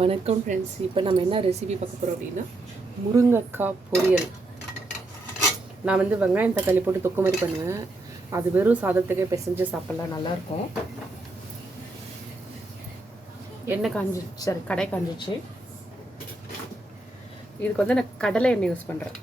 வணக்கம் ஃப்ரெண்ட்ஸ். இப்போ நம்ம என்ன ரெசிபி பார்க்க போகிறோம் அப்படின்னா முருங்கைக்காய் பொரியல். நான் வெங்காயம் தக்காளி போட்டு தொக்கு மாதிரி பண்ணுவேன். அது வெறும் சாதத்துக்கே பிசைஞ்சு சாப்பிட்லாம், நல்லாயிருக்கும். எண்ணெய் காஞ்சிச்சு, கடை காஞ்சிச்சு. இதுக்கு நான் கடலை எண்ணெய் யூஸ் பண்ணுறேன்.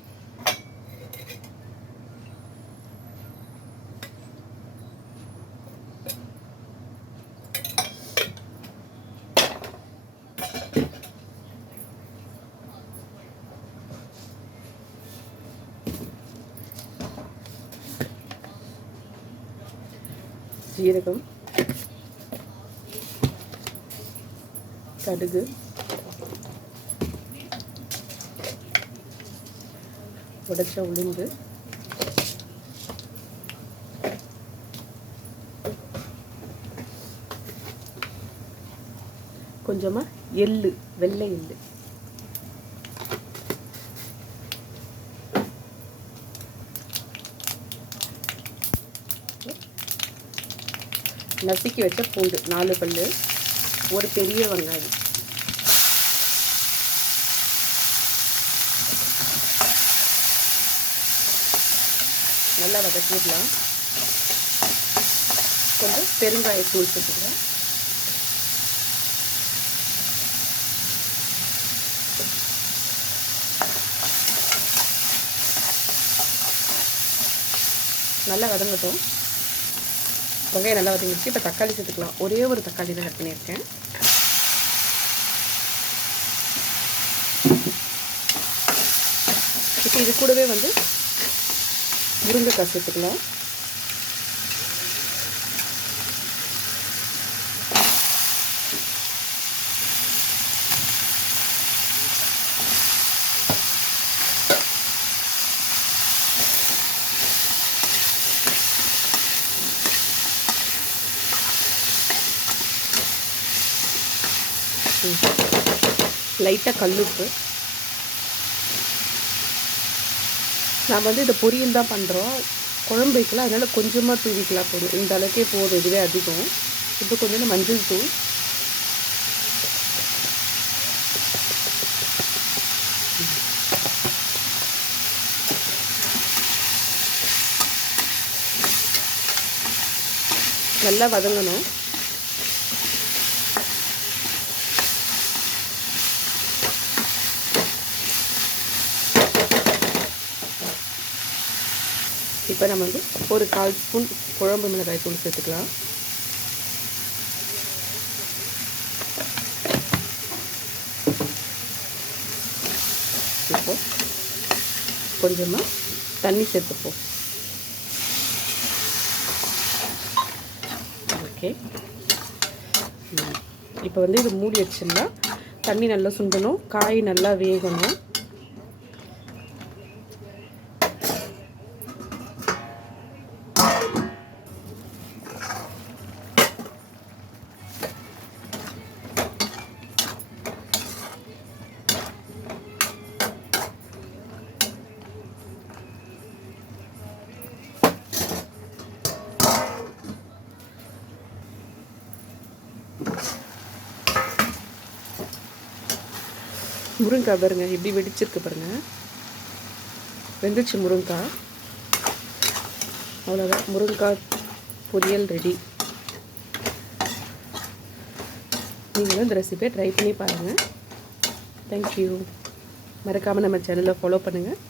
ஜீரகம், கடுகு, உடைச்ச உளுந்து, கொஞ்சமாக எள்ளு, வெள்ளை எள்ளு, நசுக்கி வச்ச பூண்டு 4 பல், ஒரு பெரிய வெங்காயம், நல்லா வதக்கிடலாம். கொஞ்சம் பெருங்காயத்தூள் சேர்த்துக்கலாம். நல்லா வதங்கட்டும். வெங்காயம் நல்லா வதங்கிடுச்சு. இப்போ தக்காளி சேர்த்துக்கலாம். ஒரே ஒரு தக்காளி தான் கட் பண்ணியிருக்கேன். இப்போ இது கூடவே முருங்கைக்காய் சேர்த்துக்கலாம். லைட்டாக கல்லுப்பு. நாம் இந்த பொரியல் தான் பண்ணுறோம், குழம்பு வைக்கலாம், அதனால் கொஞ்சமாக தூவிக்கலாம். போதும், இந்த அளவுக்கே போதும், இதுவே அதிகம். இப்போ கொஞ்சம் மஞ்சள் தூள், நல்லா வதங்கணும். இப்போ நம்ம ஒரு 1/4 ஸ்பூன் குழம்பு மிளகாய் தூள் சேர்த்துக்கலாம். இப்போ கொஞ்சமாக தண்ணி சேர்த்துப்போம். ஓகே, இப்போ இது மூடி வச்சிடலாம். தண்ணி நல்லா சுண்டணும், காய் நல்லா வேகணும். முருங்காய் பாருங்கள், எப்படி வெடிச்சிருக்கு பாருங்கள். வெந்துச்சு முருங்காய். அவ்வளோதான், முருங்காய் பொரியல் ரெடி. நீங்களும் இந்த ரெசிபியை ட்ரை பண்ணி பாருங்கள். தேங்க்யூ. மறக்காமல் நம்ம சேனலை ஃபாலோ பண்ணுங்கள்.